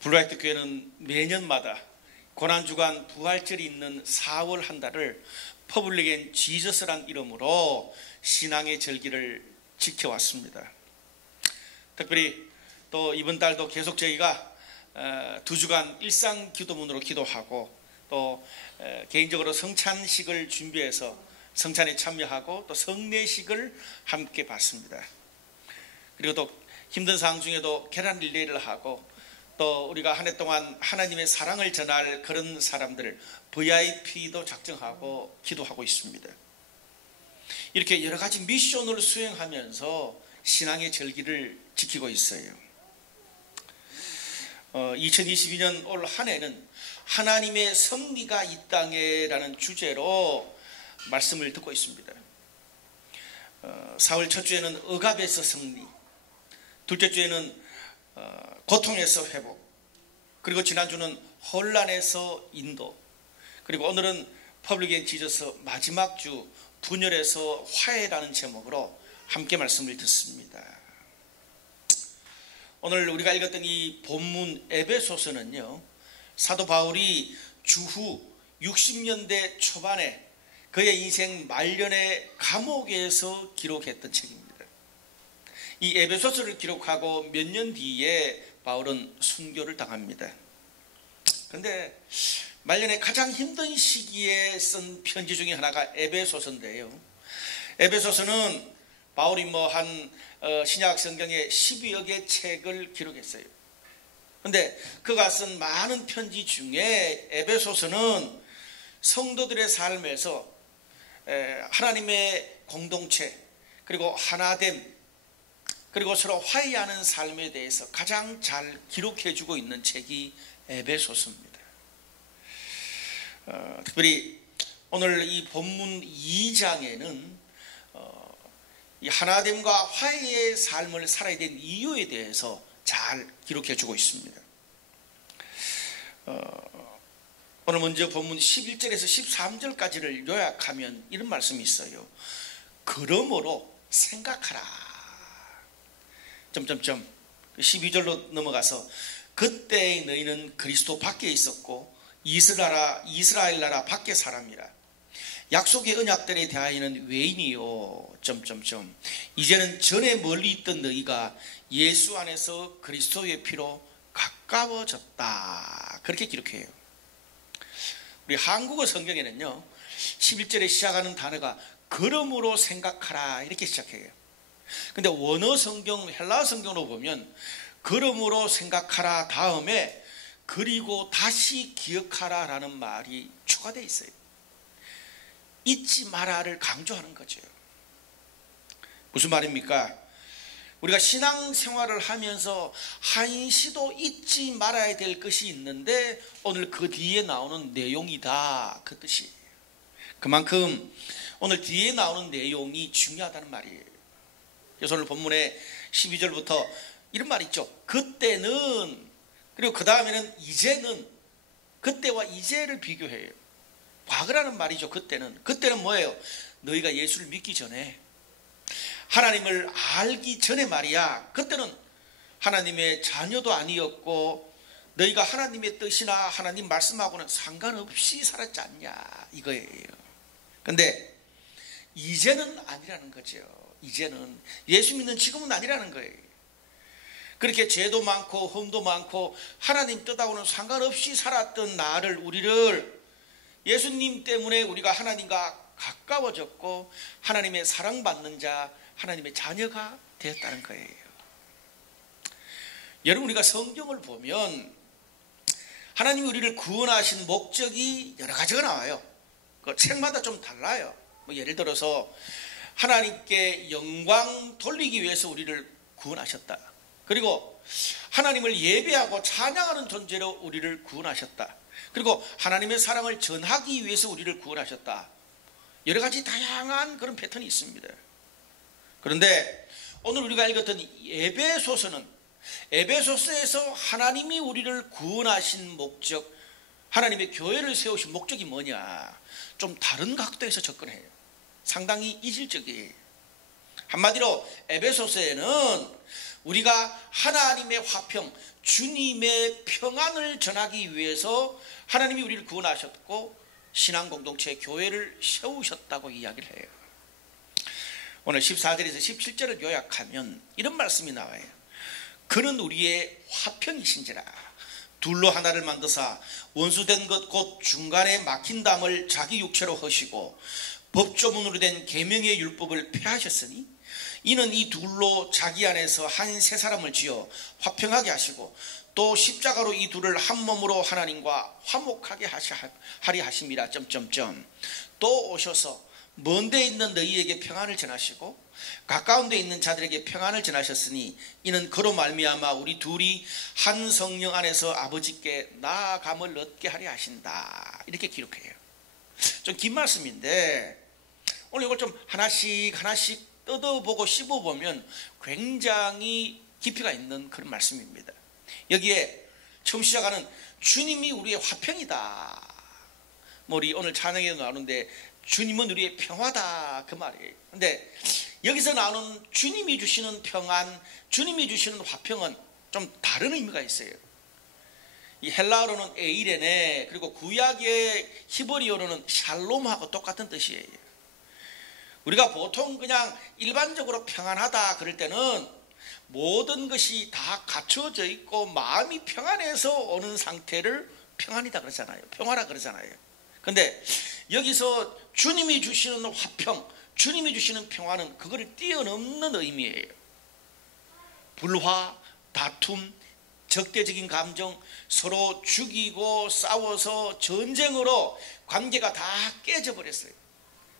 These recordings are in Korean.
블루라이트 교회는 매년마다 고난주간 부활절이 있는 4월 한 달을 퍼블릭 앤 지저스란 이름으로 신앙의 절기를 지켜왔습니다. 특별히 또 이번 달도 계속 저희가 2주간 일상 기도문으로 기도하고 또 개인적으로 성찬식을 준비해서 성찬에 참여하고 또 성례식을 함께 봤습니다. 그리고 또 힘든 상황 중에도 계란 릴레이를 하고 또 우리가 한 해 동안 하나님의 사랑을 전할 그런 사람들 VIP도 작정하고 기도하고 있습니다. 이렇게 여러 가지 미션을 수행하면서 신앙의 절기를 지키고 있어요. 2022년 올 한 해는 하나님의 섭리가 이 땅에라는 주제로 말씀을 듣고 있습니다. 4월 첫 주에는 억압에서 승리, 둘째 주에는 고통에서 회복, 그리고 지난주는 혼란에서 인도, 그리고 오늘은 퍼블릭 앤 지저스 마지막 주 분열에서 화해라는 제목으로 함께 말씀을 듣습니다. 오늘 우리가 읽었던 이 본문 에베소서는요, 사도 바울이 주후 60년대 초반에 그의 인생 말년의 감옥에서 기록했던 책입니다. 이 에베소서를 기록하고 몇 년 뒤에 바울은 순교를 당합니다. 그런데 말년에 가장 힘든 시기에 쓴 편지 중에 하나가 에베소서인데요. 에베소서는 바울이 신약 성경에 12여 개의 책을 기록했어요. 그런데 그가 쓴 많은 편지 중에 에베소서는 성도들의 삶에서 하나님의 공동체, 그리고 하나됨, 그리고 서로 화해하는 삶에 대해서 가장 잘 기록해주고 있는 책이 에베소서입니다. 특별히 오늘 이 본문 2장에는 이 하나됨과 화해의 삶을 살아야 되는 이유에 대해서 잘 기록해주고 있습니다. 오늘 먼저 본문 11절에서 13절까지를 요약하면 이런 말씀이 있어요. 그러므로 생각하라. 12절로 넘어가서 그때 너희는 그리스도 밖에 있었고 이스라엘 나라 밖의 사람이라. 약속의 언약들에 대하여는 외인이요. 이제는 전에 멀리 있던 너희가 예수 안에서 그리스도의 피로 가까워졌다. 그렇게 기록해요. 우리 한국어 성경에는요, 11절에 시작하는 단어가 그러므로 생각하라 이렇게 시작해요. 근데 원어 성경, 헬라어 성경으로 보면 그러므로 생각하라 다음에 그리고 다시 기억하라 라는 말이 추가되어 있어요. 잊지 마라를 강조하는 거죠. 무슨 말입니까? 우리가 신앙생활을 하면서 한시도 잊지 말아야 될 것이 있는데 오늘 그 뒤에 나오는 내용이다, 그 뜻이에요. 그만큼 오늘 뒤에 나오는 내용이 중요하다는 말이에요. 그래서 오늘 본문에 12절부터 이런 말이 있죠. 그때는, 그리고 그 다음에는 이제는, 그때와 이제를 비교해요. 과거라는 말이죠. 그때는 뭐예요? 너희가 예수를 믿기 전에, 하나님을 알기 전에 말이야. 그때는 하나님의 자녀도 아니었고 너희가 하나님의 뜻이나 하나님 말씀하고는 상관없이 살았지 않냐 이거예요. 그런데 이제는 아니라는 거죠. 이제는 예수 믿는 지금은 아니라는 거예요. 그렇게 죄도 많고 흠도 많고 하나님 뜻하고는 상관없이 살았던 나를, 우리를 예수님 때문에 우리가 하나님과 가까워졌고 하나님의 사랑받는 자, 하나님의 자녀가 되었다는 거예요. 여러분, 우리가 성경을 보면 하나님이 우리를 구원하신 목적이 여러 가지가 나와요. 그 책마다 좀 달라요. 예를 들어서 하나님께 영광 돌리기 위해서 우리를 구원하셨다. 그리고 하나님을 예배하고 찬양하는 존재로 우리를 구원하셨다. 그리고 하나님의 사랑을 전하기 위해서 우리를 구원하셨다. 여러 가지 다양한 그런 패턴이 있습니다. 그런데 오늘 우리가 읽었던 에베소서는 에베소서에서 하나님이 우리를 구원하신 목적, 하나님의 교회를 세우신 목적이 뭐냐, 좀 다른 각도에서 접근해요. 상당히 이질적이에요. 한마디로 에베소서에는 우리가 하나님의 화평, 주님의 평안을 전하기 위해서 하나님이 우리를 구원하셨고 신앙 공동체 교회를 세우셨다고 이야기를 해요. 오늘 14절에서 17절을 요약하면 이런 말씀이 나와요. 그는 우리의 화평이신지라 둘로 하나를 만드사 원수된 것 곧 중간에 막힌 담을 자기 육체로 허시고 법조문으로 된 계명의 율법을 폐하셨으니 이는 이 둘로 자기 안에서 한 세 사람을 지어 화평하게 하시고 또 십자가로 이 둘을 한 몸으로 하나님과 화목하게 하리 하심이라. 또 오셔서 먼 데 있는 너희에게 평안을 전하시고 가까운 데 있는 자들에게 평안을 전하셨으니 이는 그로 말미암아 우리 둘이 한 성령 안에서 아버지께 나아감을 얻게 하려 하신다. 이렇게 기록해요. 좀 긴 말씀인데 오늘 이걸 좀 하나씩 뜯어보고 씹어보면 굉장히 깊이가 있는 그런 말씀입니다. 여기에 처음 시작하는 주님이 우리의 화평이다. 우리 오늘 찬양에도 나오는데 주님은 우리의 평화다 그 말이에요. 근데 여기서 나오는 주님이 주시는 평안, 주님이 주시는 화평은 좀 다른 의미가 있어요. 이 헬라어로는 에이레네, 그리고 구약의 히브리어로는 샬롬하고 똑같은 뜻이에요. 우리가 보통 그냥 일반적으로 평안하다 그럴 때는 모든 것이 다 갖춰져 있고 마음이 평안해서 오는 상태를 평안이다 그러잖아요. 평화라 그러잖아요. 근데 여기서 주님이 주시는 화평, 주님이 주시는 평화는 그거를 뛰어넘는 의미예요. 불화, 다툼, 적대적인 감정, 서로 죽이고 싸워서 전쟁으로 관계가 다 깨져버렸어요.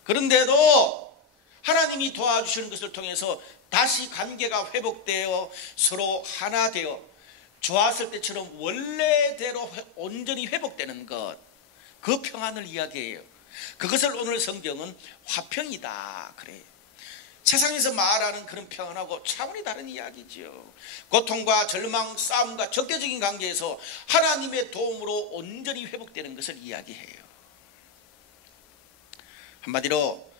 그런데도 하나님이 도와주시는 것을 통해서 다시 관계가 회복되어 서로 하나 되어 좋았을 때처럼 원래대로 온전히 회복되는 것, 그 평안을 이야기해요. 그것을 오늘 성경은 화평이다 그래요. 세상에서 말하는 그런 평안하고 차원이 다른 이야기죠. 고통과 절망, 싸움과 적대적인 관계에서 하나님의 도움으로 온전히 회복되는 것을 이야기해요. 한마디로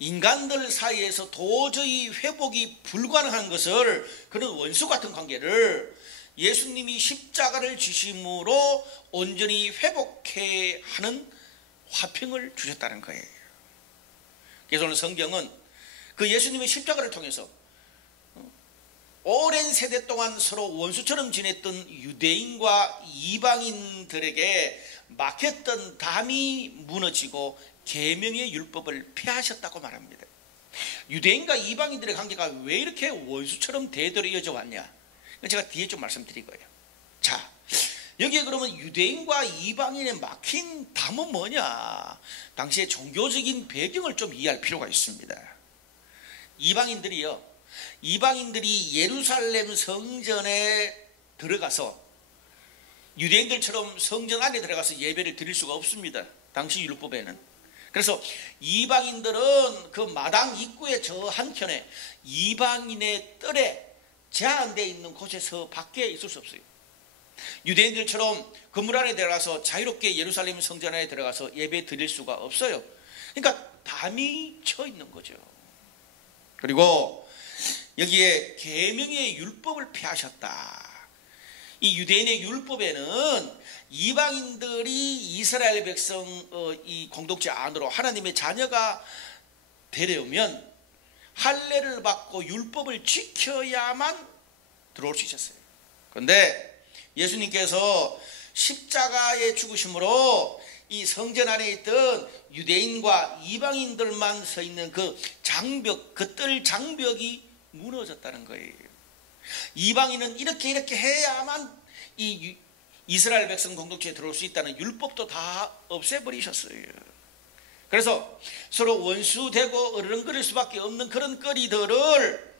인간들 사이에서 도저히 회복이 불가능한 것을, 그런 원수 같은 관계를 예수님이 십자가를 지심으로 온전히 회복해 하는 화평을 주셨다는 거예요. 그래서 오늘 성경은 그 예수님의 십자가를 통해서 오랜 세대 동안 서로 원수처럼 지냈던 유대인과 이방인들에게 막혔던 담이 무너지고 계명의 율법을 폐하셨다고 말합니다. 유대인과 이방인들의 관계가 왜 이렇게 원수처럼 대대로 이어져 왔냐, 제가 뒤에 좀 말씀드릴 거예요. 자, 여기에 그러면 유대인과 이방인의 막힌 담은 뭐냐, 당시의 종교적인 배경을 좀 이해할 필요가 있습니다. 이방인들이 예루살렘 성전에 들어가서 유대인들처럼 성전 안에 들어가서 예배를 드릴 수가 없습니다. 당시 율법에는. 그래서 이방인들은 그 마당 입구의 저 한켠에 이방인의 뜰에 제한되어 있는 곳에서 밖에 있을 수 없어요. 유대인들처럼 건물 안에 들어가서 자유롭게 예루살렘 성전 안에 들어가서 예배 드릴 수가 없어요. 그러니까 담이 쳐 있는 거죠. 그리고 여기에 계명의 율법을 폐하셨다. 이 유대인의 율법에는 이방인들이 이스라엘 백성 이 공동체 안으로 하나님의 자녀가 되려면 할례를 받고 율법을 지켜야만 들어올 수 있었어요. 그런데 예수님께서 십자가의 죽으심으로 이 성전 안에 있던 유대인과 이방인들만 서 있는 그 장벽, 그 뜰 장벽이 무너졌다는 거예요. 이방인은 이렇게 해야만 이 이스라엘 백성 공동체에 들어올 수 있다는 율법도 다 없애버리셨어요. 그래서 서로 원수되고 어른거릴 수밖에 없는 그런 거리들을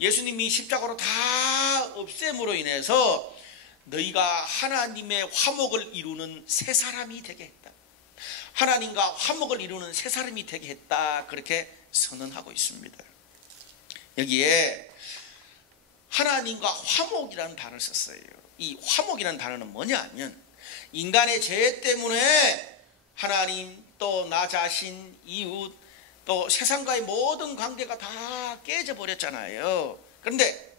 예수님이 십자가로 다 없앰으로 인해서 너희가 하나님의 화목을 이루는 새 사람이 되게 했다. 하나님과 화목을 이루는 새 사람이 되게 했다. 그렇게 선언하고 있습니다. 여기에 하나님과 화목이라는 단어를 썼어요. 이 화목이라는 단어는 뭐냐 하면 인간의 죄 때문에 하나님, 또 나 자신, 이웃, 또 세상과의 모든 관계가 다 깨져 버렸잖아요. 그런데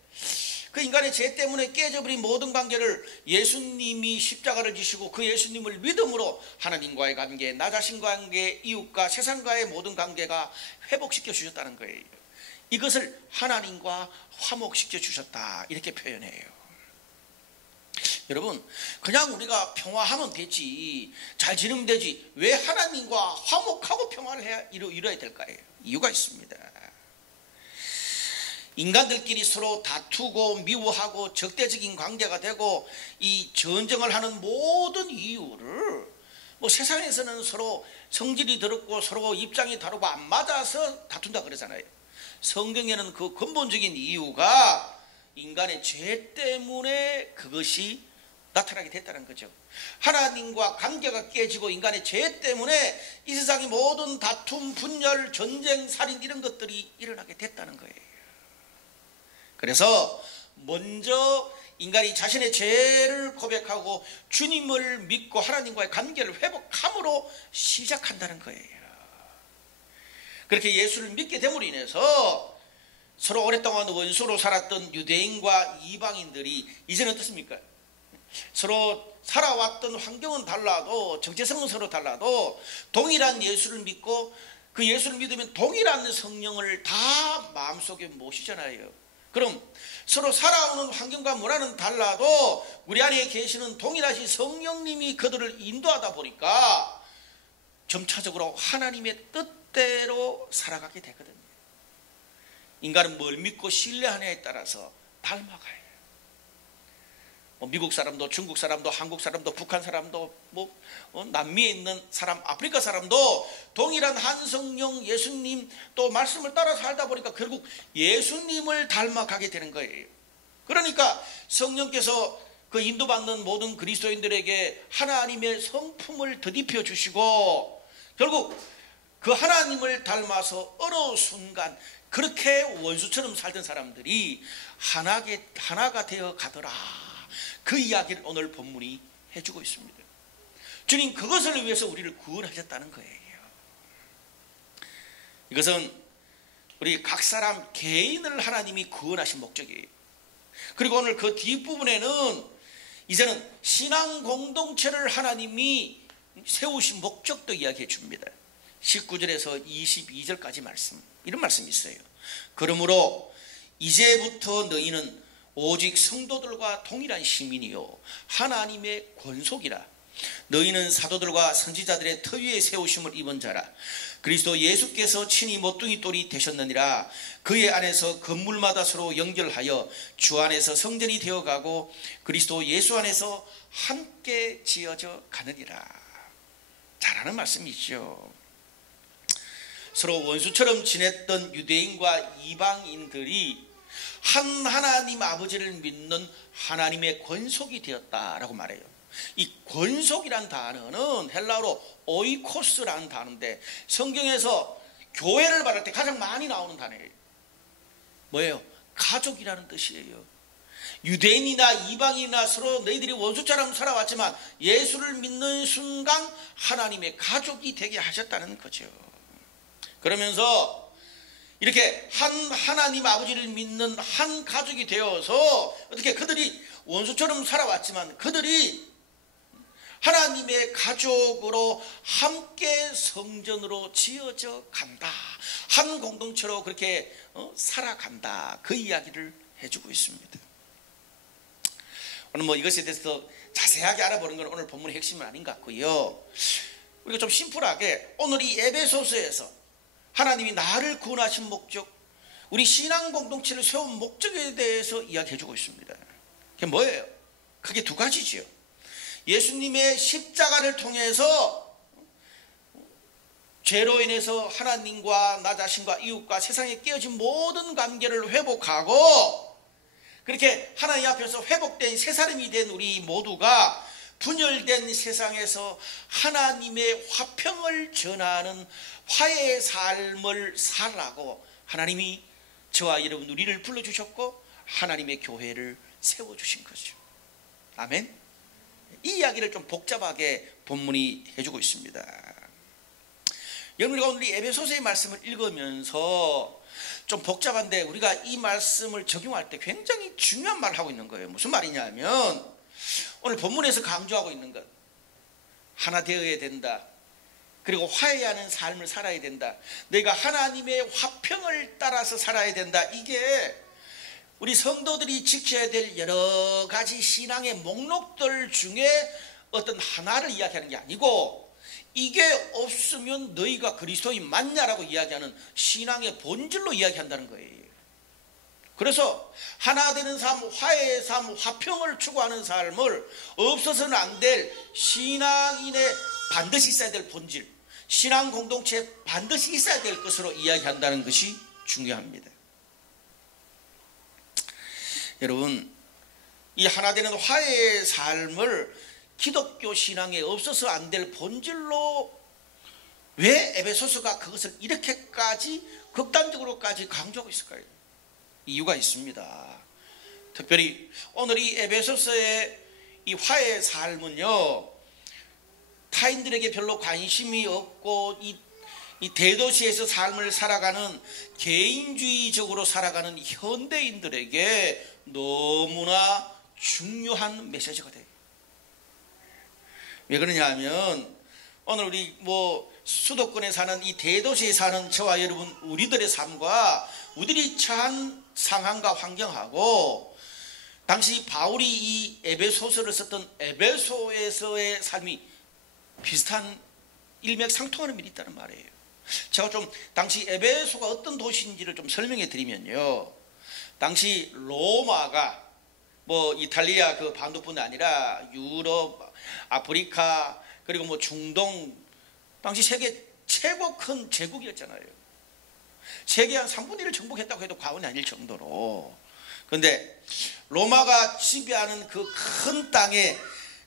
그 인간의 죄 때문에 깨져버린 모든 관계를 예수님이 십자가를 지시고 그 예수님을 믿음으로 하나님과의 관계, 나 자신과의 관계, 이웃과 세상과의 모든 관계가 회복시켜 주셨다는 거예요. 이것을 하나님과 화목시켜 주셨다, 이렇게 표현해요. 여러분, 그냥 우리가 평화하면 되지, 잘 지내면 되지, 왜 하나님과 화목하고 평화를 이루어야 될까요? 이유가 있습니다. 인간들끼리 서로 다투고 미워하고 적대적인 관계가 되고 이 전쟁을 하는 모든 이유를 세상에서는 서로 성질이 더럽고 서로 입장이 다르고 안 맞아서 다툰다 그러잖아요. 성경에는 그 근본적인 이유가 인간의 죄 때문에 그것이 나타나게 됐다는 거죠. 하나님과 관계가 깨지고 인간의 죄 때문에 이 세상의 모든 다툼, 분열, 전쟁, 살인 이런 것들이 일어나게 됐다는 거예요. 그래서 먼저 인간이 자신의 죄를 고백하고 주님을 믿고 하나님과의 관계를 회복함으로 시작한다는 거예요. 그렇게 예수를 믿게 됨으로 인해서 서로 오랫동안 원수로 살았던 유대인과 이방인들이 이제는 어떻습니까? 서로 살아왔던 환경은 달라도 정체성은 서로 달라도 동일한 예수를 믿고 그 예수를 믿으면 동일한 성령을 다 마음속에 모시잖아요. 그럼 서로 살아오는 환경과 문화는 달라도 우리 안에 계시는 동일하신 성령님이 그들을 인도하다 보니까 점차적으로 하나님의 뜻대로 살아가게 되거든요. 인간은 뭘 믿고 신뢰하느냐에 따라서 닮아가요. 미국 사람도 중국 사람도 한국 사람도 북한 사람도 남미에 있는 사람, 아프리카 사람도 동일한 한 성령 예수님 또 말씀을 따라 살다 보니까 결국 예수님을 닮아가게 되는 거예요. 그러니까 성령께서 그 인도받는 모든 그리스도인들에게 하나님의 성품을 덧입혀 주시고 결국 그 하나님을 닮아서 어느 순간 그렇게 원수처럼 살던 사람들이 하나가 되어 가더라. 그 이야기를 오늘 본문이 해주고 있습니다. 주님 그것을 위해서 우리를 구원하셨다는 거예요. 이것은 우리 각 사람 개인을 하나님이 구원하신 목적이에요. 그리고 오늘 그 뒷부분에는 이제는 신앙 공동체를 하나님이 세우신 목적도 이야기해 줍니다. 19절에서 22절까지 말씀, 이런 말씀이 있어요. 그러므로 이제부터 너희는 오직 성도들과 동일한 시민이요 하나님의 권속이라. 너희는 사도들과 선지자들의 터 위에 세우심을 입은 자라. 그리스도 예수께서 친히 모퉁이 돌이 되셨느니라. 그의 안에서 건물마다 서로 연결하여 주 안에서 성전이 되어가고 그리스도 예수 안에서 함께 지어져 가느니라. 잘하는 말씀이죠. 서로 원수처럼 지냈던 유대인과 이방인들이 한 하나님 아버지를 믿는 하나님의 권속이 되었다라고 말해요. 이 권속이란 단어는 헬라어로 오이코스라는 단어인데 성경에서 교회를 말할 때 가장 많이 나오는 단어예요. 뭐예요? 가족이라는 뜻이에요. 유대인이나 이방인이나 서로 너희들이 원수처럼 살아왔지만 예수를 믿는 순간 하나님의 가족이 되게 하셨다는 거죠. 그러면서 이렇게 한 하나님 아버지를 믿는 한 가족이 되어서 어떻게 그들이 원수처럼 살아왔지만 그들이 하나님의 가족으로 함께 성전으로 지어져 간다. 한 공동체로 그렇게 살아간다. 그 이야기를 해주고 있습니다. 오늘 이것에 대해서 자세하게 알아보는 건 오늘 본문의 핵심은 아닌 것 같고요. 우리가 좀 심플하게 오늘 이 에베소서에서 하나님이 나를 구원하신 목적, 우리 신앙 공동체를 세운 목적에 대해서 이야기해 주고 있습니다. 그게 뭐예요? 크게 두 가지지요. 예수님의 십자가를 통해서 죄로 인해서 하나님과 나 자신과 이웃과 세상에 깨어진 모든 관계를 회복하고 그렇게 하나님 앞에서 회복된 새 사람이 된 우리 모두가 분열된 세상에서 하나님의 화평을 전하는 화해의 삶을 살라고 하나님이 저와 여러분 우리를 불러주셨고 하나님의 교회를 세워주신 거죠. 아멘. 이 이야기를 좀 복잡하게 본문이 해주고 있습니다. 여러분 우리가 오늘 이 에베소서의 말씀을 읽으면서 좀 복잡한데 우리가 이 말씀을 적용할 때 굉장히 중요한 말을 하고 있는 거예요. 무슨 말이냐면 오늘 본문에서 강조하고 있는 것, 하나 되어야 된다. 그리고 화해하는 삶을 살아야 된다. 너희가 하나님의 화평을 따라서 살아야 된다. 이게 우리 성도들이 지켜야 될 여러 가지 신앙의 목록들 중에 어떤 하나를 이야기하는 게 아니고, 이게 없으면 너희가 그리스도인 맞냐라고 이야기하는 신앙의 본질로 이야기한다는 거예요. 그래서 하나 되는 삶, 화해의 삶, 화평을 추구하는 삶을 없어서는 안 될 신앙인의 반드시 있어야 될 본질, 신앙 공동체에 반드시 있어야 될 것으로 이야기한다는 것이 중요합니다. 여러분, 이 하나 되는 화해의 삶을 기독교 신앙에 없어서 안 될 본질로 왜 에베소서가 그것을 이렇게까지 극단적으로까지 강조하고 있을까요? 이유가 있습니다. 특별히 오늘 이 에베소서의 이 화해의 삶은요, 타인들에게 별로 관심이 없고 이 대도시에서 삶을 살아가는 개인주의적으로 살아가는 현대인들에게 너무나 중요한 메시지가 돼요. 왜 그러냐 하면 오늘 우리 수도권에 사는 이 대도시에 사는 저와 여러분, 우리들의 삶과 우리들이 처한 상황과 환경하고 당시 바울이 이 에베소서를 썼던 에베소에서의 삶이 비슷한 일맥상통하는 면이 있다는 말이에요. 제가 좀 당시 에베소가 어떤 도시인지를 좀 설명해 드리면요, 당시 로마가 이탈리아 그 반도뿐 아니라 유럽, 아프리카, 그리고 중동, 당시 세계 최고 큰 제국이었잖아요. 세계 한 3분의 1을 정복했다고 해도 과언이 아닐 정도로. 그런데 로마가 지배하는 그 큰 땅에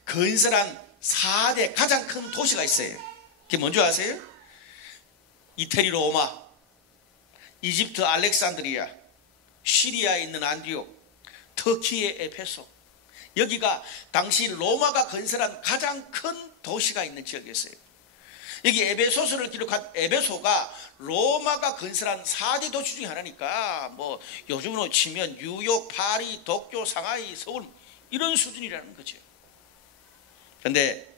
건설한 4대 가장 큰 도시가 있어요. 그게 뭔지 아세요? 이태리 로마, 이집트 알렉산드리아, 시리아에 있는 안디옥, 터키의 에페소. 여기가 당시 로마가 건설한 가장 큰 도시가 있는 지역이었어요. 여기 에베소서를 기록한 에베소가 로마가 건설한 4대 도시 중에 하나니까 요즘으로 치면 뉴욕, 파리, 도쿄, 상하이, 서울 이런 수준이라는 거죠. 그런데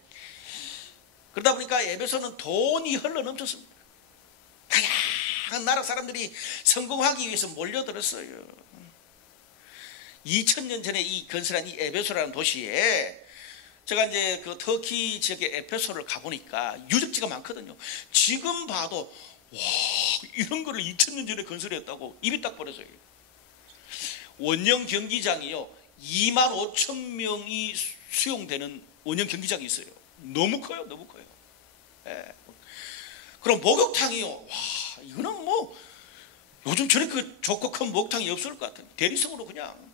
그러다 보니까 에베소는 돈이 흘러 넘쳤습니다. 다양한 나라 사람들이 성공하기 위해서 몰려들었어요. 2000년 전에 이 건설한 이 에베소라는 도시에 제가 이제 그 터키 지역의 에페소를 가보니까 유적지가 많거든요. 지금 봐도 와, 이런 거를 2000년 전에 건설했다고 입이 딱 벌어져요. 원형 경기장이요, 25,000명이 수용되는 원형 경기장이 있어요. 너무 커요, 너무 커요. 예. 그럼 목욕탕이요, 와, 이거는 요즘 저렇게 좋고 큰 목욕탕이 없을 것 같아요. 대리석으로 그냥.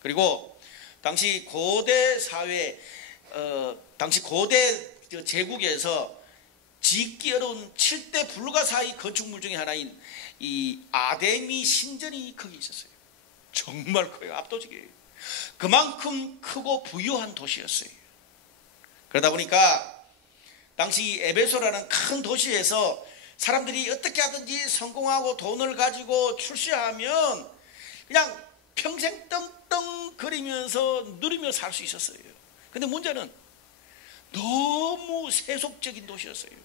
그리고 당시 고대 사회, 당시 고대 제국에서 짓기 어려운 7대 불가사의 건축물 중에 하나인 이 아데미 신전이 거기 있었어요. 정말 커요. 압도적이에요. 그만큼 크고 부유한 도시였어요. 그러다 보니까 당시 에베소라는 큰 도시에서 사람들이 어떻게 하든지 성공하고 돈을 가지고 출세하면 그냥 평생 떵떵거리면서 누리며 살 수 있었어요. 근데 문제는 너무 세속적인 도시였어요.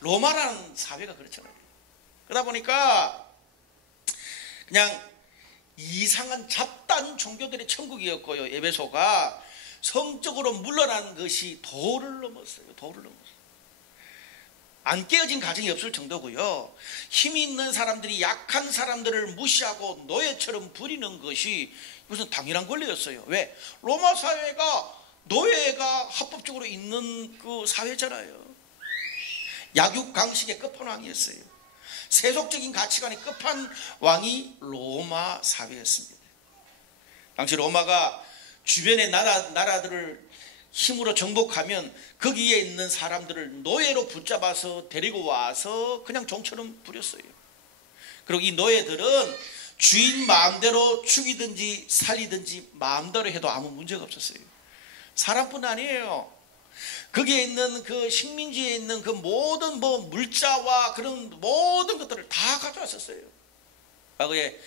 로마라는 사회가 그렇잖아요. 그러다 보니까 그냥 이상한 잡다한 종교들의 천국이었고요. 에베소가 성적으로 물러난 것이 도를 넘었어요. 도를 넘었어요. 안 깨어진 가정이 없을 정도고요. 힘이 있는 사람들이 약한 사람들을 무시하고 노예처럼 부리는 것이 무슨 당연한 권리였어요. 왜? 로마 사회가 노예가 합법적으로 있는 그 사회잖아요. 약육강식의 끝판왕이었어요. 세속적인 가치관의 끝판왕이 로마 사회였습니다. 당시 로마가 주변의 나라들을 힘으로 정복하면 거기에 있는 사람들을 노예로 붙잡아서 데리고 와서 그냥 종처럼 부렸어요. 그리고 이 노예들은 주인 마음대로 죽이든지 살리든지 마음대로 해도 아무 문제가 없었어요. 사람뿐 아니에요. 거기에 있는 그 식민지에 있는 그 모든 뭐 물자와 그런 모든 것들을 다 가져왔었어요. 과거에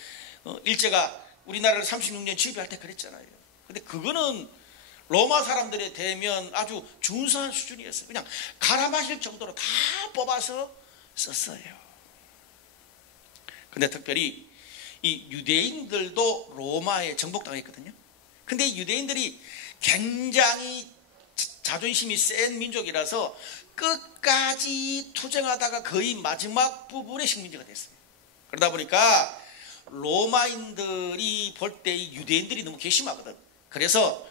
일제가 우리나라를 36년 지배할 때 그랬잖아요. 근데 그거는 로마 사람들에 대면 아주 준수한 수준이었어요. 그냥 갈아 마실 정도로 다 뽑아서 썼어요. 근데 특별히 이 유대인들도 로마에 정복당했거든요. 근데 유대인들이 굉장히 자존심이 센 민족이라서 끝까지 투쟁하다가 거의 마지막 부분에 식민지가 됐어요. 그러다 보니까 로마인들이 볼 때 유대인들이 너무 괘씸하거든. 그래서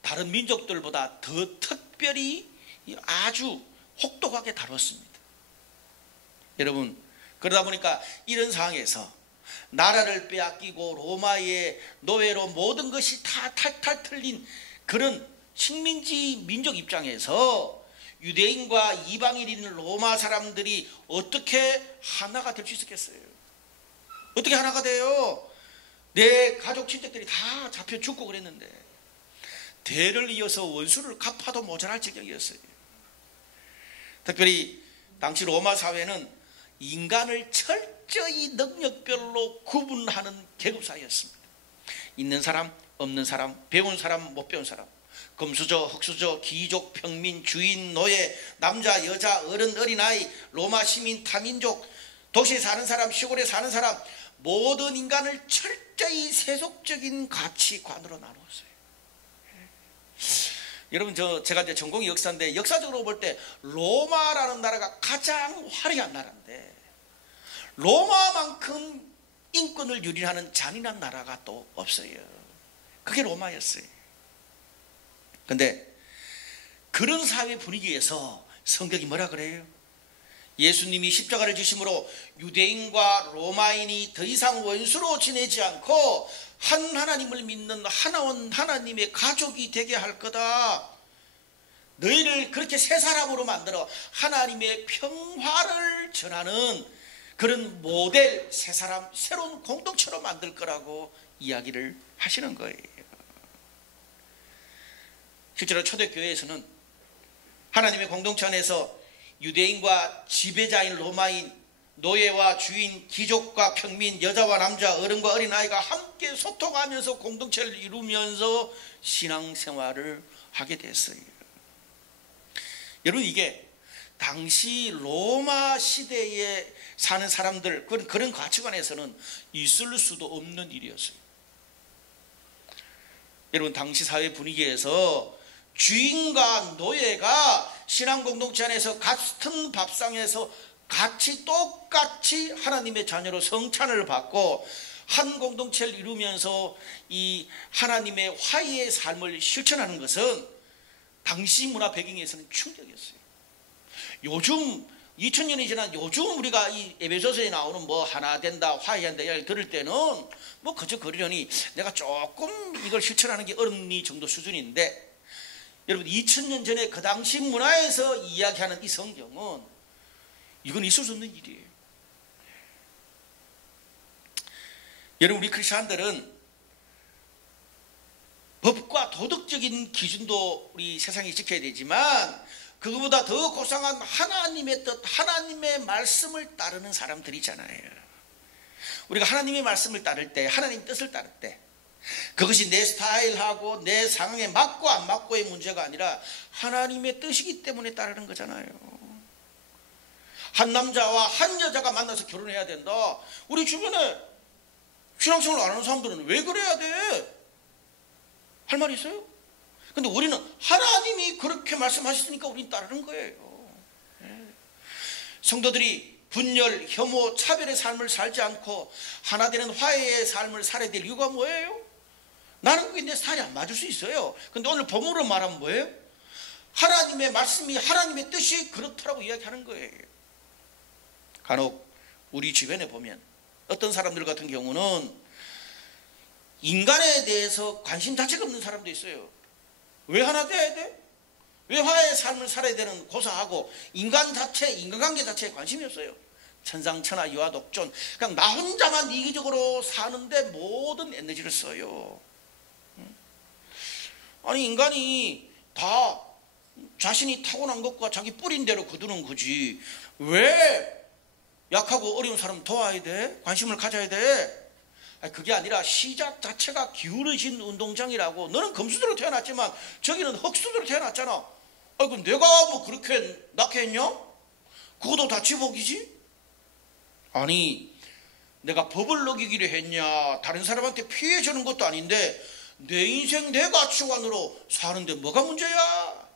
다른 민족들보다 더 특별히 아주 혹독하게 다뤘습니다. 여러분, 그러다 보니까 이런 상황에서 나라를 빼앗기고 로마의 노예로 모든 것이 다 탈탈 털린 그런 식민지 민족 입장에서 유대인과 이방인인 로마 사람들이 어떻게 하나가 될 수 있었겠어요? 어떻게 하나가 돼요? 내 가족 친척들이 다 잡혀 죽고 그랬는데 대를 이어서 원수를 갚아도 모자랄 지경이었어요. 특별히 당시 로마 사회는 인간을 철저히 능력별로 구분하는 계급사회였습니다. 있는 사람, 없는 사람, 배운 사람, 못 배운 사람, 금수저, 흑수저, 귀족, 평민, 주인, 노예, 남자, 여자, 어른, 어린아이, 로마 시민, 타민족, 도시에 사는 사람, 시골에 사는 사람, 모든 인간을 철저히 세속적인 가치관으로 나누었어요. 여러분, 제가 이제 전공이 역사인데 역사적으로 볼 때 로마라는 나라가 가장 화려한 나라인데 로마만큼 인권을 유린하는 잔인한 나라가 또 없어요. 그게 로마였어요. 근데 그런 사회 분위기에서 성경이 뭐라 그래요? 예수님이 십자가를 지심으로 유대인과 로마인이 더 이상 원수로 지내지 않고 한 하나님을 믿는 하나원 하나님의 가족이 되게 할 거다. 너희를 그렇게 새 사람으로 만들어 하나님의 평화를 전하는 그런 모델 새 사람, 새로운 공동체로 만들 거라고 이야기를 하시는 거예요. 실제로 초대교회에서는 하나님의 공동체 안에서 유대인과 지배자인 로마인, 노예와 주인, 귀족과 평민, 여자와 남자, 어른과 어린아이가 함께 소통하면서 공동체를 이루면서 신앙생활을 하게 됐어요. 여러분, 이게 당시 로마 시대에 사는 사람들, 그런 가치관에서는 있을 수도 없는 일이었어요. 여러분, 당시 사회 분위기에서 주인과 노예가 신앙 공동체 안에서 같은 밥상에서 같이 똑같이 하나님의 자녀로 성찬을 받고 한 공동체를 이루면서 이 하나님의 화해의 삶을 실천하는 것은 당시 문화 배경에서는 충격이었어요. 요즘 2000년이 지난 요즘 우리가 이 에베소서에 나오는 뭐 하나 된다, 화해한다 이야기를 들을 때는 뭐 그저 그러려니 내가 조금 이걸 실천하는 게 어렵니 정도 수준인데, 여러분 2000년 전에 그 당시 문화에서 이야기하는 이 성경은 이건 있을 수 없는 일이에요. 여러분, 우리 크리스찬들은 법과 도덕적인 기준도 우리 세상에 지켜야 되지만 그거보다 더 고상한 하나님의 뜻, 하나님의 말씀을 따르는 사람들이잖아요. 우리가 하나님의 말씀을 따를 때, 하나님 뜻을 따를 때 그것이 내 스타일하고 내 상황에 맞고 안 맞고의 문제가 아니라 하나님의 뜻이기 때문에 따르는 거잖아요. 한 남자와 한 여자가 만나서 결혼해야 된다. 우리 주변에 신앙생활 안 하는 사람들은 왜 그래야 돼? 할 말 있어요? 근데 우리는 하나님이 그렇게 말씀하셨으니까 우리는 따르는 거예요. 성도들이 분열, 혐오, 차별의 삶을 살지 않고 하나 되는 화해의 삶을 살아야 될 이유가 뭐예요? 나는 그게 내 스타일이 안 맞을 수 있어요. 근데 오늘 본문으로 말하면 뭐예요? 하나님의 말씀이, 하나님의 뜻이 그렇다라고 이야기하는 거예요. 간혹 우리 주변에 보면 어떤 사람들 같은 경우는 인간에 대해서 관심 자체가 없는 사람도 있어요. 왜 하나 돼야 돼? 왜 화해의 삶을 살아야 되는 고사하고 인간 자체, 인간관계 자체에 관심이 없어요. 천상천하 유아독존, 그냥 나 혼자만 이기적으로 사는데 모든 에너지를 써요. 아니, 인간이 다 자신이 타고난 것과 자기 뿌린 대로 거두는 거지. 왜 약하고 어려운 사람 도와야 돼? 관심을 가져야 돼? 아니, 그게 아니라 시작 자체가 기울어진 운동장이라고. 너는 금수저로 태어났지만 저기는 흙수저로 태어났잖아. 아이고, 내가 뭐 그렇게 낳게 했냐? 그것도 다 지복이지? 아니, 내가 법을 어기기로 했냐, 다른 사람한테 피해 주는 것도 아닌데 내 인생 내 가치관으로 사는데 뭐가 문제야?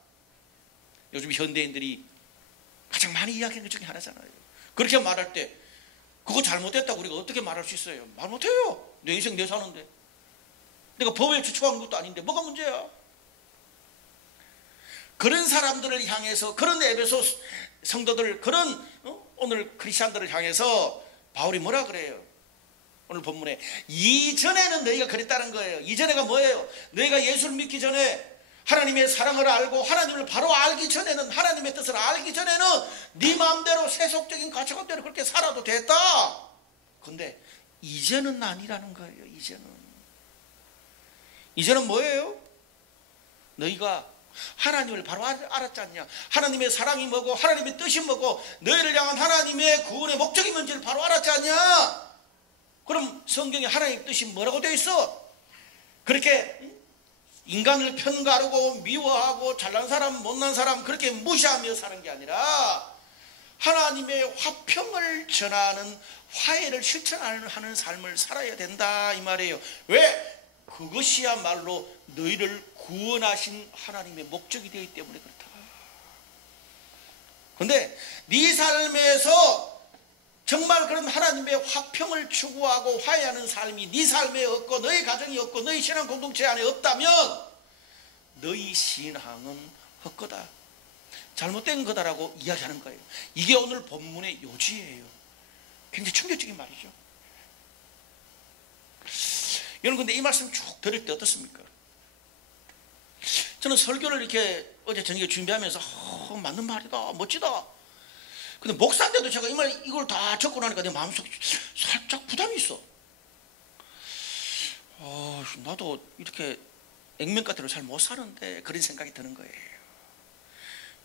요즘 현대인들이 가장 많이 이야기하는 것 중에 하나잖아요. 그렇게 말할 때 그거 잘못했다고 우리가 어떻게 말할 수 있어요? 말 못해요. 내 인생 내 사는데 내가 법에 추측하는 것도 아닌데 뭐가 문제야? 그런 사람들을 향해서, 그런 에베소 성도들, 그런 오늘 크리스찬들을 향해서 바울이 뭐라 그래요? 오늘 본문에 이전에는 너희가 그랬다는 거예요. 이전에가 뭐예요? 너희가 예수를 믿기 전에, 하나님의 사랑을 알고 하나님을 바로 알기 전에는, 하나님의 뜻을 알기 전에는 네 마음대로 세속적인 가치관대로 그렇게 살아도 됐다. 근데 이제는 아니라는 거예요. 이제는 뭐예요? 너희가 하나님을 바로 알았지 않냐? 하나님의 사랑이 뭐고 하나님의 뜻이 뭐고 너희를 향한 하나님의 구원의 목적이 뭔지를 바로 알았지 않냐? 그럼 성경에 하나님의 뜻이 뭐라고 되어 있어? 그렇게 인간을 편가르고 미워하고 잘난 사람 못난 사람 그렇게 무시하며 사는 게 아니라 하나님의 화평을 전하는, 화해를 실천하는 삶을 살아야 된다 이 말이에요. 왜? 그것이야말로 너희를 구원하신 하나님의 목적이 되기 때문에 그렇다. 그런데 네 삶에서 정말 그런 하나님의 화평을 추구하고 화해하는 삶이 네 삶에 없고 너희 가정이 없고 너희 신앙 공동체 안에 없다면 너희 신앙은 헛거다, 잘못된 거다라고 이야기하는 거예요. 이게 오늘 본문의 요지예요. 굉장히 충격적인 말이죠. 여러분, 근데 이 말씀 쭉 들을 때 어떻습니까? 저는 설교를 이렇게 어제 저녁에 준비하면서 맞는 말이다, 멋지다. 근데 목사인데도 제가 이걸 다 적고 나니까 내 마음속에 살짝 부담이 있어. 나도 이렇게 액면가대로 잘 못 사는데 그런 생각이 드는 거예요.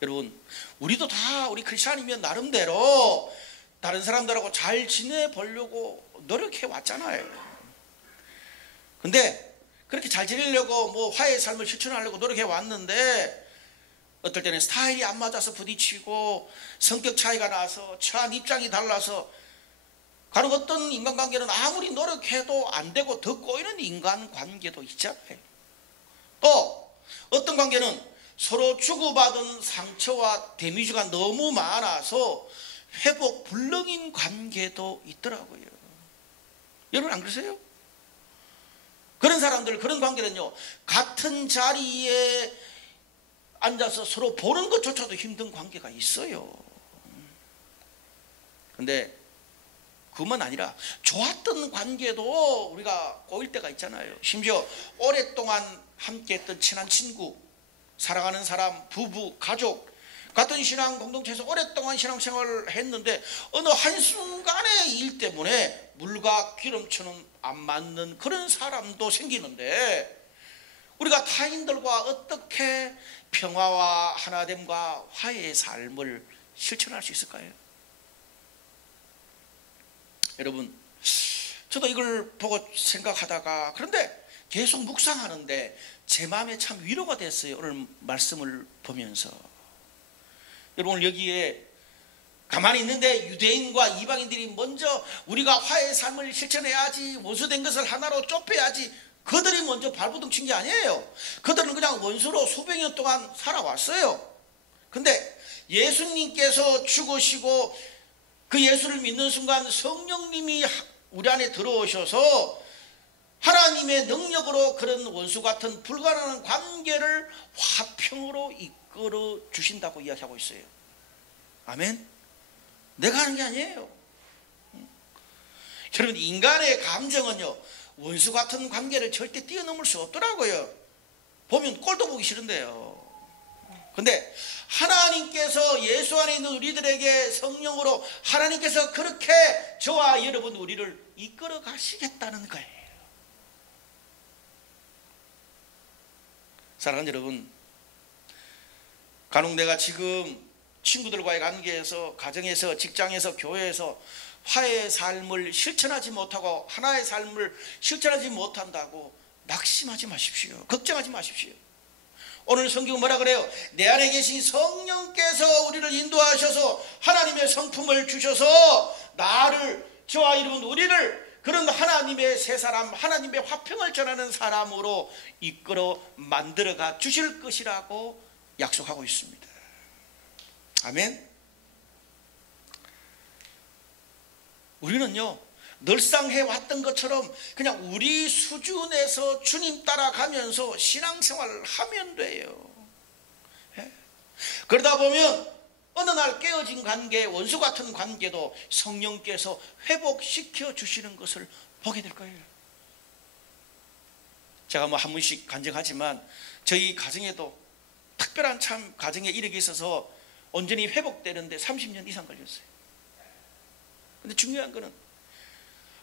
여러분, 우리도 다 우리 크리스찬이면 나름대로 다른 사람들하고 잘 지내보려고 노력해 왔잖아요. 근데 그렇게 잘 지내려고 뭐 화해의 삶을 실천하려고 노력해 왔는데 어떨 때는 스타일이 안 맞아서 부딪히고 성격 차이가 나서 처한 입장이 달라서 간혹 어떤 인간관계는 아무리 노력해도 안 되고 더 꼬이는 인간관계도 있잖아요. 또 어떤 관계는 서로 주고받은 상처와 데미지가 너무 많아서 회복 불능인 관계도 있더라고요. 여러분 안 그러세요? 그런 사람들, 그런 관계는요, 같은 자리에 앉아서 서로 보는 것조차도 힘든 관계가 있어요. 근데 그것만 아니라 좋았던 관계도 우리가 꼬일 때가 있잖아요. 심지어 오랫동안 함께했던 친한 친구, 사랑하는 사람, 부부, 가족, 같은 신앙 공동체에서 오랫동안 신앙생활을 했는데 어느 한순간의 일 때문에 물과 기름처럼 안 맞는 그런 사람도 생기는데 우리가 타인들과 어떻게 평화와 하나됨과 화해의 삶을 실천할 수 있을까요? 여러분, 저도 이걸 보고 생각하다가, 그런데 계속 묵상하는데 제 마음에 참 위로가 됐어요. 오늘 말씀을 보면서. 여러분, 오늘 여기에 가만히 있는데 유대인과 이방인들이 먼저 우리가 화해의 삶을 실천해야지, 원수된 것을 하나로 좁혀야지, 그들이 먼저 발부둥 친 게 아니에요. 그들은 그냥 원수로 수백 년 동안 살아왔어요. 근데 예수님께서 죽으시고 그 예수를 믿는 순간 성령님이 우리 안에 들어오셔서 하나님의 능력으로 그런 원수 같은 불가능한 관계를 화평으로 이끌어 주신다고 이야기하고 있어요. 아멘? 내가 하는 게 아니에요. 여러분, 인간의 감정은요, 원수 같은 관계를 절대 뛰어넘을 수 없더라고요. 보면 꼴도 보기 싫은데요. 근데 하나님께서 예수 안에 있는 우리들에게 성령으로 하나님께서 그렇게 저와 여러분 우리를 이끌어 가시겠다는 거예요. 사랑하는 여러분, 간혹 내가 지금 친구들과의 관계에서, 가정에서, 직장에서, 교회에서 화해의 삶을 실천하지 못하고 하나의 삶을 실천하지 못한다고 낙심하지 마십시오. 걱정하지 마십시오. 오늘 성경은 뭐라 그래요? 내 안에 계신 성령께서 우리를 인도하셔서 하나님의 성품을 주셔서 나를, 저와 여러분 우리를 그런 하나님의 새 사람, 하나님의 화평을 전하는 사람으로 이끌어 만들어가 주실 것이라고 약속하고 있습니다. 아멘. 우리는요, 늘상 해왔던 것처럼 그냥 우리 수준에서 주님 따라가면서 신앙생활을 하면 돼요. 그러다 보면 어느 날 깨어진 관계, 원수 같은 관계도 성령께서 회복시켜 주시는 것을 보게 될 거예요. 제가 뭐 한 번씩 간증하지만 저희 가정에도 특별한 참 가정의 이력이 있어서 온전히 회복되는데 30년 이상 걸렸어요. 근데 중요한 거는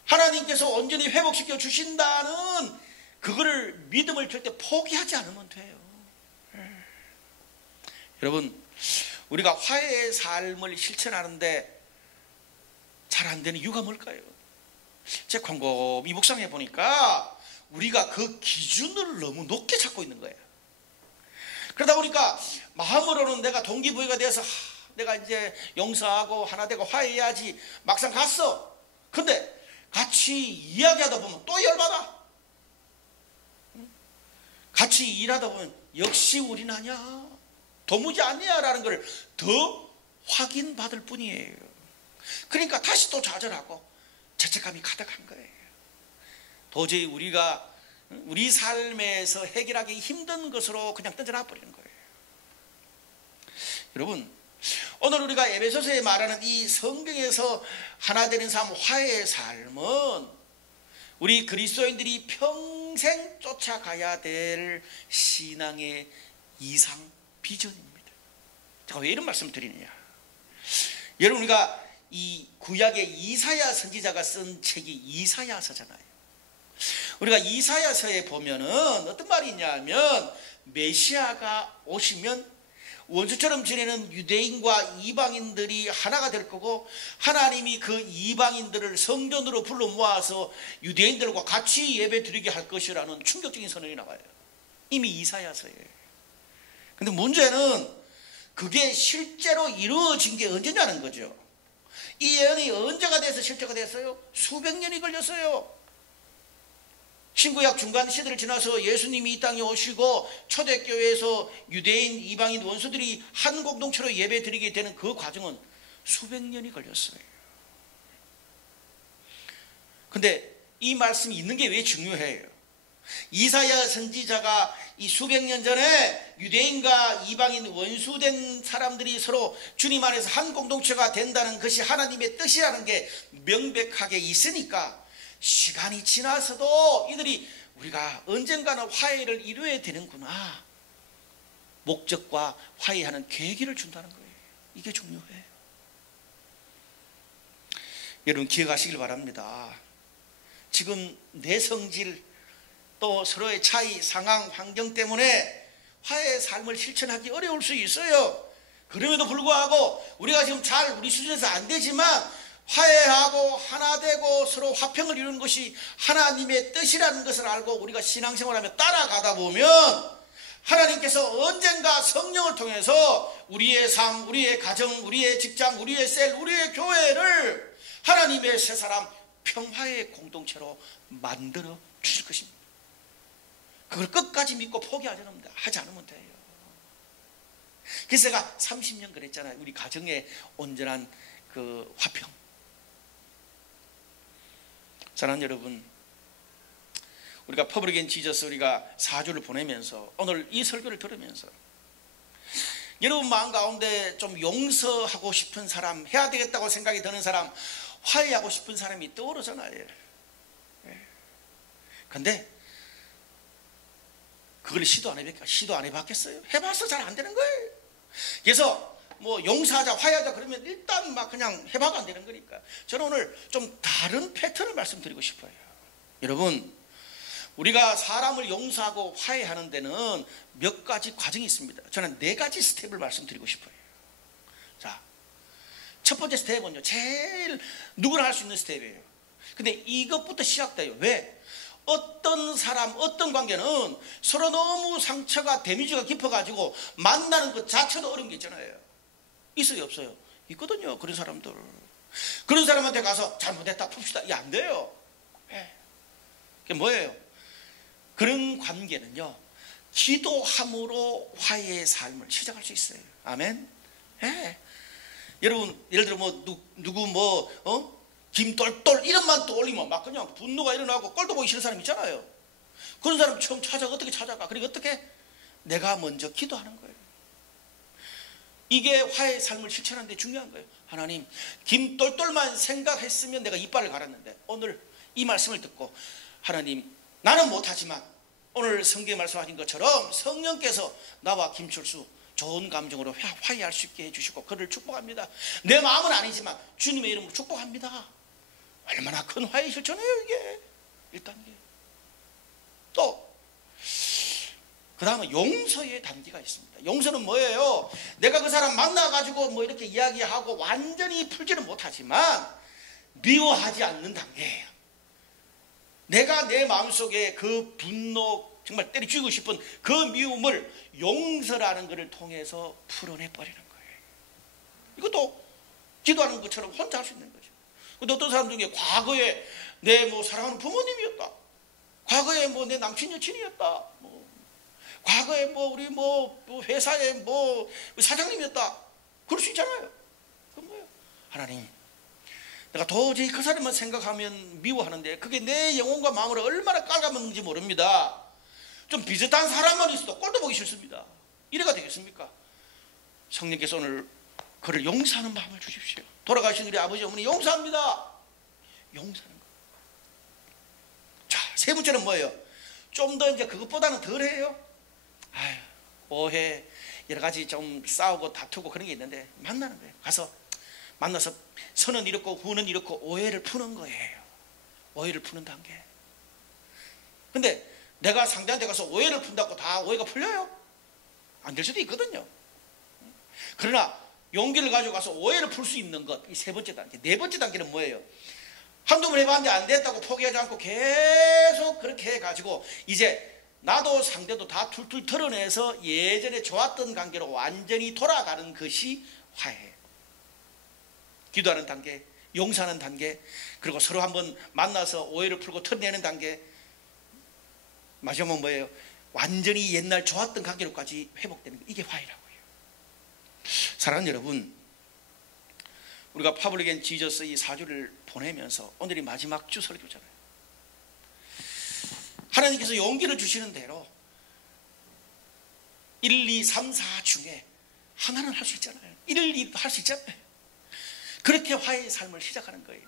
하나님께서 온전히 회복시켜 주신다는 그거를 믿음을 절대 포기하지 않으면 돼요. 여러분, 우리가 화해의 삶을 실천하는데 잘 안 되는 이유가 뭘까요? 제가 곰곰이 묵상해 보니까 우리가 그 기준을 너무 높게 잡고 있는 거예요. 그러다 보니까 마음으로는 내가 동기부여가 돼서 내가 이제 용서하고 하나 되고 화해해야지 막상 갔어. 근데 같이 이야기하다 보면 또 열받아. 같이 일하다 보면 역시 우린 아니야, 도무지 아니야 라는 걸 더 확인받을 뿐이에요. 그러니까 다시 또 좌절하고 죄책감이 가득한 거예요. 도저히 우리가 우리 삶에서 해결하기 힘든 것으로 그냥 던져놔 버리는 거예요. 여러분, 오늘 우리가 에베소서에 말하는 이 성경에서 하나 되는 삶, 화해의 삶은 우리 그리스도인들이 평생 쫓아가야 될 신앙의 이상 비전입니다. 제가 왜 이런 말씀을 드리느냐, 여러분, 우리가 이 구약의 이사야 선지자가 쓴 책이 이사야서잖아요. 우리가 이사야서에 보면은 어떤 말이 있냐면, 메시아가 오시면 원수처럼 지내는 유대인과 이방인들이 하나가 될 거고, 하나님이 그 이방인들을 성전으로 불러 모아서 유대인들과 같이 예배 드리게 할 것이라는 충격적인 선언이 나와요. 이미 이사야서예요. 근데 문제는 그게 실제로 이루어진 게 언제냐는 거죠. 이 예언이 언제가 돼서 실제가 됐어요? 수백 년이 걸렸어요. 신구약 중간 시대를 지나서 예수님이 이 땅에 오시고 초대교회에서 유대인, 이방인, 원수들이 한 공동체로 예배 드리게 되는 그 과정은 수백 년이 걸렸어요. 근데 이 말씀이 있는 게 왜 중요해요? 이사야 선지자가 이 수백 년 전에 유대인과 이방인, 원수된 사람들이 서로 주님 안에서 한 공동체가 된다는 것이 하나님의 뜻이라는 게 명백하게 있으니까 시간이 지나서도 이들이 우리가 언젠가는 화해를 이루어야 되는구나, 목적과 화해하는 계기를 준다는 거예요. 이게 중요해요. 여러분, 기억하시길 바랍니다. 지금 내 성질, 또 서로의 차이, 상황, 환경 때문에 화해의 삶을 실천하기 어려울 수 있어요. 그럼에도 불구하고 우리가 지금 잘 우리 수준에서 안 되지만 화해하고 하나 되고 서로 화평을 이루는 것이 하나님의 뜻이라는 것을 알고 우리가 신앙생활하며 따라가다 보면 하나님께서 언젠가 성령을 통해서 우리의 삶, 우리의 가정, 우리의 직장, 우리의 셀, 우리의 교회를 하나님의 새 사람, 평화의 공동체로 만들어 주실 것입니다. 그걸 끝까지 믿고 포기하지 않으면 돼요. 그래서 제가 30년 그랬잖아요. 우리 가정의 온전한 그 화평. 사랑하는 여러분, 우리가 퍼블릭 앤 지저스 우리가 4주를 보내면서 오늘 이 설교를 들으면서 여러분 마음 가운데 좀 용서하고 싶은 사람, 해야 되겠다고 생각이 드는 사람, 화해하고 싶은 사람이 떠오르잖아요. 그런데 그걸 시도 안 해봤겠어요? 해봐서 잘 안 되는 거예요. 그래서 뭐 용서하자, 화해하자 그러면 일단 막 그냥 해봐도 안 되는 거니까 저는 오늘 좀 다른 패턴을 말씀드리고 싶어요. 여러분, 우리가 사람을 용서하고 화해하는 데는 몇 가지 과정이 있습니다. 저는 4가지 스텝을 말씀드리고 싶어요. 자, 첫 번째 스텝은요, 제일 누구나 할 수 있는 스텝이에요. 근데 이것부터 시작돼요. 왜? 어떤 사람, 어떤 관계는 서로 너무 상처가, 데미지가 깊어가지고 만나는 것 자체도 어려운 게 있잖아요. 있어요, 없어요? 있거든요, 그런 사람들. 그런 사람한테 가서 잘못했다 풉시다. 이게 안 돼요. 그게 뭐예요? 그런 관계는요, 기도함으로 화해의 삶을 시작할 수 있어요. 아멘. 여러분, 예를 들어 누구 김똘똘 이름만 떠올리면 막 그냥 분노가 일어나고 꼴도 보기 싫은 사람 있잖아요. 그런 사람 처음 어떻게 찾아가? 그리고 어떻게? 내가 먼저 기도하는 거예요. 이게 화해의 삶을 실천하는 데 중요한 거예요. 하나님, 김똘똘만 생각했으면 내가 이빨을 갈았는데 오늘 이 말씀을 듣고, 하나님, 나는 못하지만 오늘 성경에 말씀하신 것처럼 성령께서 나와 김철수 좋은 감정으로 화해할 수 있게 해주시고 그를 축복합니다. 내 마음은 아니지만 주님의 이름으로 축복합니다. 얼마나 큰 화해 실천이에요 이게. 1단계. 또 그 다음은 용서의 단계가 있습니다. 용서는 뭐예요? 내가 그 사람 만나가지고 이렇게 이야기하고 완전히 풀지는 못하지만 미워하지 않는 단계예요. 내가 내 마음속에 그 분노, 정말 때려 죽이고 싶은 그 미움을 용서라는 것을 통해서 풀어내버리는 거예요. 이것도 기도하는 것처럼 혼자 할 수 있는 거죠. 근데 어떤 사람 중에 과거에 내 사랑하는 부모님이었다, 과거에 내 남친 여친이었다, 과거에 우리 회사의 사장님이었다, 그럴 수 있잖아요. 그건 뭐예요? 하나님, 내가 도저히 그 사람만 생각하면 미워하는데 그게 내 영혼과 마음을 얼마나 깔아먹는지 모릅니다. 좀 비슷한 사람만 있어도 꼴도 보기 싫습니다. 이래가 되겠습니까? 성령께서 오늘 그를 용서하는 마음을 주십시오. 돌아가신 우리 아버지 어머니 용서합니다. 용서하는 거. 자, 세 번째는 뭐예요? 좀 더 이제 그것보다는 덜해요. 오해, 여러 가지 좀 싸우고 다투고 그런 게 있는데 만나는 거예요. 가서 만나서 선은 이렇고 후는 이렇고 오해를 푸는 거예요. 오해를 푸는 단계. 근데 내가 상대한테 가서 오해를 푼다고 다 오해가 풀려요? 안 될 수도 있거든요. 그러나 용기를 가지고 가서 오해를 풀 수 있는 것, 이 세 번째 단계. 네 번째 단계는 뭐예요? 한두 번 해봤는데 안 됐다고 포기하지 않고 계속 그렇게 해가지고 이제 나도 상대도 다 툴툴 털어내서 예전에 좋았던 관계로 완전히 돌아가는 것이 화해. 기도하는 단계, 용서하는 단계, 그리고 서로 한번 만나서 오해를 풀고 털어내는 단계. 마지막은 뭐예요? 완전히 옛날 좋았던 관계로까지 회복되는 거. 이게 화해라고 해요. 사랑하는 여러분, 우리가 파블릭 앤 지저스 이 4주를 보내면서 오늘이 마지막 주 설교잖아요. 하나님께서 용기를 주시는 대로 1, 2, 3, 4 중에 하나는 할 수 있잖아요. 1, 2도 할 수 있잖아요. 그렇게 화해의 삶을 시작하는 거예요.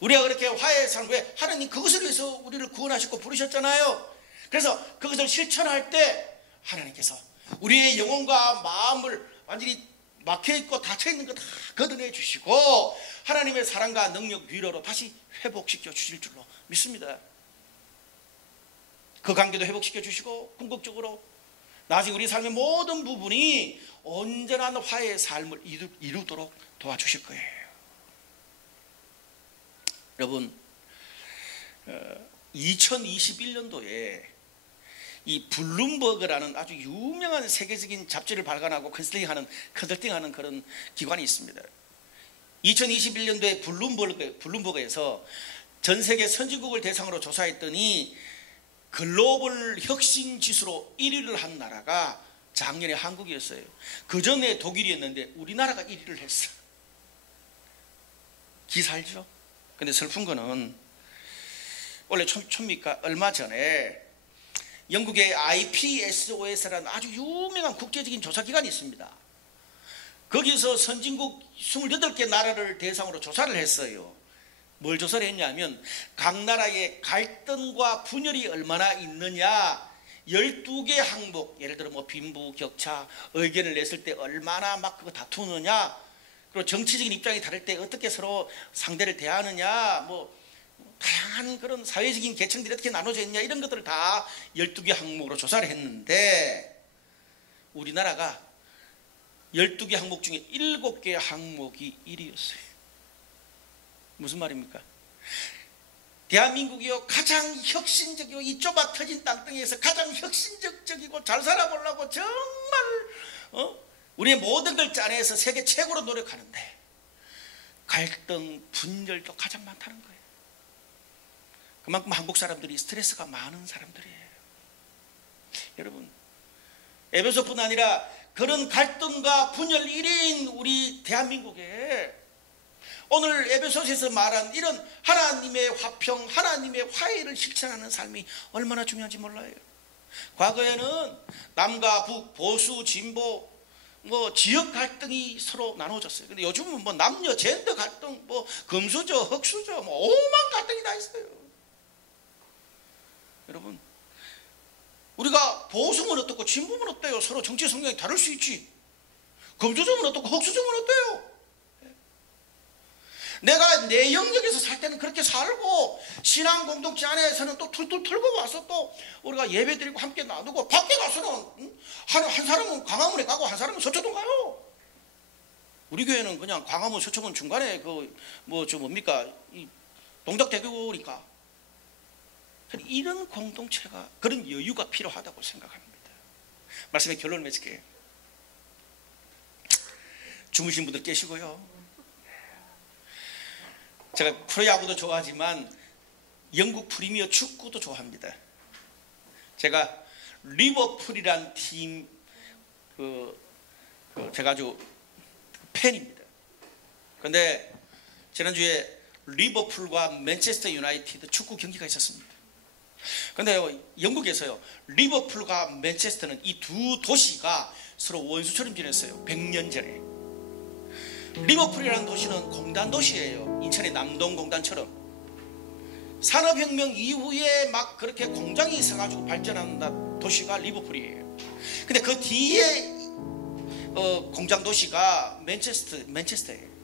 우리가 그렇게 화해의 삶을, 왜? 하나님 그것을 위해서 우리를 구원하시고 부르셨잖아요. 그래서 그것을 실천할 때 하나님께서 우리의 영혼과 마음을 완전히 막혀있고 닫혀있는 거 다 걷어내 주시고 하나님의 사랑과 능력, 위로로 다시 회복시켜 주실 줄로 믿습니다. 그 관계도 회복시켜 주시고 궁극적으로 나중에 우리 삶의 모든 부분이 온전한 화해의 삶을 이루도록 도와주실 거예요. 여러분, 2021년도에 이 블룸버그라는 아주 유명한 세계적인 잡지를 발간하고 컨설팅하는 그런 기관이 있습니다. 2021년도에 블룸버그에서 전 세계 선진국을 대상으로 조사했더니 글로벌 혁신 지수로 1위를 한 나라가 작년에 한국이었어요. 그 전에 독일이었는데 우리나라가 1위를 했어요. 기살죠. 근데 슬픈 거는 원래 뭡니까? 얼마 전에 영국의 IPSOS라는 아주 유명한 국제적인 조사기관이 있습니다. 거기서 선진국 28개 나라를 대상으로 조사를 했어요. 뭘 조사를 했냐면 각 나라의 갈등과 분열이 얼마나 있느냐, 12개 항목, 예를 들어 빈부격차, 의견을 냈을 때 얼마나 막 그거 다투느냐, 그리고 정치적인 입장이 다를 때 어떻게 서로 상대를 대하느냐, 다양한 그런 사회적인 계층들이 어떻게 나눠져 있냐 이런 것들을 다 12개 항목으로 조사를 했는데 우리나라가 12개 항목 중에 7개 항목이 1위였어요. 무슨 말입니까? 대한민국이요 가장 혁신적이고 이 좁아 터진 땅덩이에서 가장 혁신적이고 잘 살아보려고 정말 우리의 모든 걸 짜내서 세계 최고로 노력하는데 갈등, 분열도 가장 많다는 거예요. 그만큼 한국 사람들이 스트레스가 많은 사람들이에요. 여러분, 에베소뿐 아니라 그런 갈등과 분열 1위인 우리 대한민국에 오늘 에베소서에서 말한 이런 하나님의 화평, 하나님의 화해를 실천하는 삶이 얼마나 중요한지 몰라요. 과거에는 남과 북, 보수, 진보, 지역 갈등이 서로 나눠졌어요. 근데 요즘은 남녀, 젠더 갈등, 금수저, 흑수저, 오만 갈등이 다 있어요. 여러분, 우리가 보수면 어떻고 진보면 어때요? 서로 정치 성향이 다를 수 있지. 금수저면 어떻고 흑수저면 어때요? 내가 내 영역에서 살 때는 그렇게 살고 신앙 공동체 안에서는 또 툴툴 털고 와서 또 우리가 예배 드리고 함께 나누고 밖에 가서는 한 사람은 광화문에 가고 한 사람은 서초동 가요. 우리 교회는 그냥 광화문 서초동 중간에 뭡니까 동작대교니까 이런 공동체가 그런 여유가 필요하다고 생각합니다. 말씀의 결론을 맺을게요. 주무신 분들 계시고요. 제가 프로야구도 좋아하지만 영국 프리미어 축구도 좋아합니다. 제가 리버풀이란 팀 제가 아주 팬입니다. 그런데 지난주에 리버풀과 맨체스터 유나이티드 축구 경기가 있었습니다. 그런데 영국에서요 리버풀과 맨체스터는 이 두 도시가 서로 원수처럼 지냈어요. 100년 전에. 리버풀이라는 도시는 공단 도시예요. 인천의 남동공단처럼. 산업혁명 이후에 막 그렇게 공장이 있어가지고 발전한 도시가 리버풀이에요. 근데 그 뒤에 공장 도시가 맨체스터예요.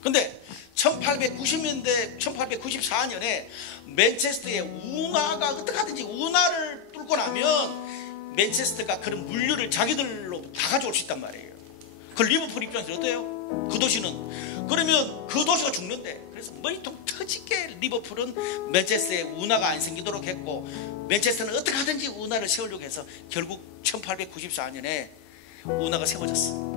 근데 1890년대 1894년에 맨체스터의 운하가 어떻게 하든지 운하를 뚫고 나면 맨체스터가 그런 물류를 자기들로 다 가져올 수 있단 말이에요. 그 리버풀 입장에서 어때요? 그 도시는 그러면 그 도시가 죽는데 그래서 머리통 터지게 리버풀은 맨체스터에 운하가 안 생기도록 했고 맨체스터는 어떻게 하든지 운하를 세우려고 해서 결국 1894년에 운하가 세워졌어.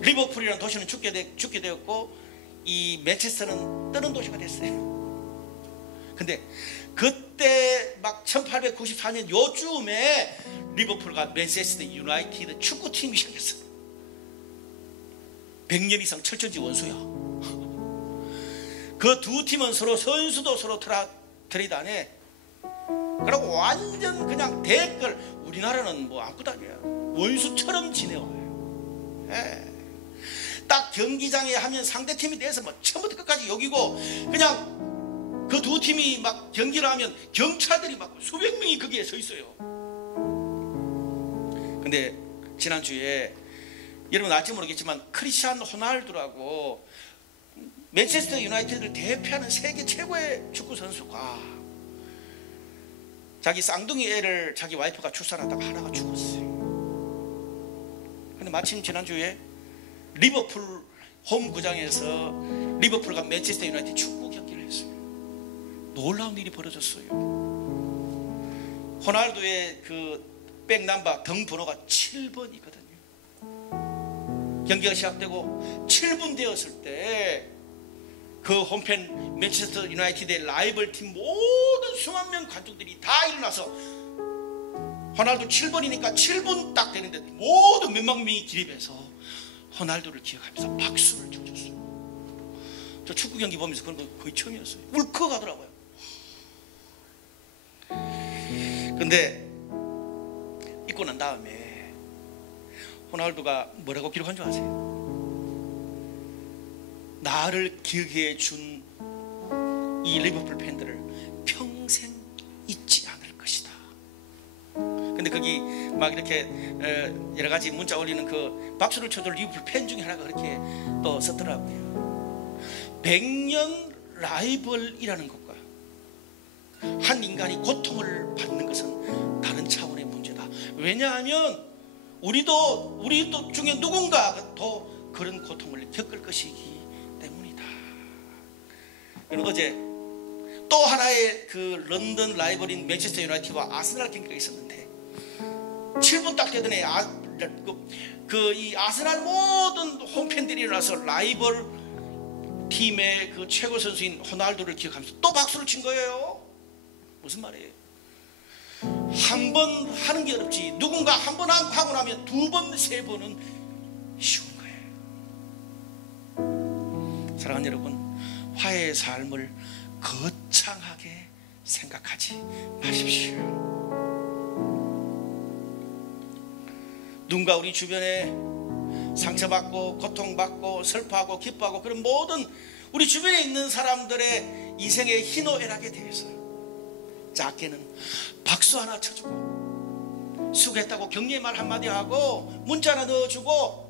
리버풀이라는 도시는 죽게 되었고 이 맨체스터는 뜨는 도시가 됐어요. 근데 그때 막 1894년 요쯤에 리버풀과 맨체스터 유나이티드 축구팀이 생겼어. 100년 이상 철천지 원수야. 그 두 팀은 서로 선수도 서로 트레이드하네. 그리고 완전 그냥 대결. 우리나라는 아무것도 아니야. 원수처럼 지내와요. 딱 경기장에 하면 상대팀에 대해서 처음부터 끝까지 여기고 그냥 그 두 팀이 막 경기를 하면 경찰들이 막 수백 명이 거기에 서 있어요. 근데 지난주에 여러분 알지 모르겠지만 크리스티아노 호날두라고 맨체스터 유나이티드를 대표하는 세계 최고의 축구 선수가 자기 쌍둥이 애를 자기 와이프가 출산하다가 하나가 죽었어요. 근데 마침 지난주에 리버풀 홈구장에서 리버풀과 맨체스터 유나이티드 축구 경기를 했어요. 놀라운 일이 벌어졌어요. 호날두의 그 백넘버 등 번호가 7번이거든요. 경기가 시작되고 7분 되었을 때 그 홈팬 맨체스터 유나이티드의 라이벌 팀 모든 수만 명 관중들이 다 일어나서 호날두 7번이니까 7분 딱 되는데 모든 몇만 명이 기립해서 호날두를 기억하면서 박수를 쳐줬어요. 저 축구 경기 보면서 그런 거 거의 처음이었어요. 울컥하더라고요. 근데 있고 난 다음에 호날두가 뭐라고 기록한 줄 아세요? 나를 기억해 준 이 리버풀 팬들을 평생 잊지 않을 것이다. 근데 거기 막 이렇게 여러 가지 문자 올리는 그 박수를 쳐줄 리버풀 팬 중에 하나가 그렇게 또 썼더라고요. 100년 라이벌이라는 것과 한 인간이 고통을 받는 것은 다른 차원의 문제다. 왜냐하면 우리도 중에 누군가가 더 그런 고통을 겪을 것이기 때문이다. 여러분, 어제 또 하나의 그 런던 라이벌인 맨체스터 유나이티드와 아스날 경기가 있었는데 7분 딱 되더니 이 아스날 모든 홈팬들이 일어나서 라이벌 팀의 그 최고 선수인 호날두를 기억하면서 또 박수를 친 거예요. 무슨 말이에요? 한 번 하는 게 어렵지, 누군가 한 번 하고 나면 두 번, 세 번은 쉬운 거예요. 사랑하는 여러분, 화해의 삶을 거창하게 생각하지 마십시오. 누군가 우리 주변에 상처받고 고통받고 슬퍼하고 기뻐하고 그런 모든 우리 주변에 있는 사람들의 인생의 희노애락에 대해서 작게는 박수 하나 쳐주고 수고했다고 격려의 말 한마디 하고 문자 하나 넣어주고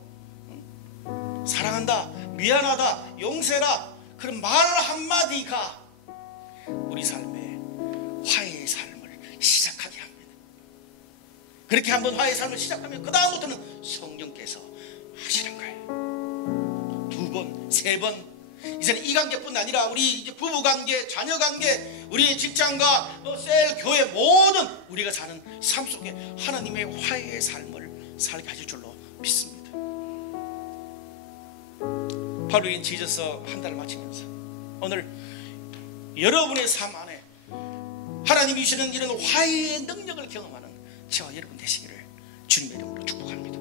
사랑한다, 미안하다, 용서해라, 그런 말 한마디가 우리 삶의 화해의 삶을 시작하게 합니다. 그렇게 한번 화해의 삶을 시작하면 그 다음부터는 성령께서 하시는 거예요. 두 번, 세 번. 이제는 이 관계뿐 아니라 우리 이제 부부관계, 자녀관계, 우리 직장과 셀, 교회 모든 우리가 사는 삶 속에 하나님의 화해의 삶을 살게 하실 줄로 믿습니다. 바울이 지저서 한 달을 마치면서 오늘 여러분의 삶 안에 하나님이 주시는 이런 화해의 능력을 경험하는 저와 여러분 되시기를 주님의 이름으로 축복합니다.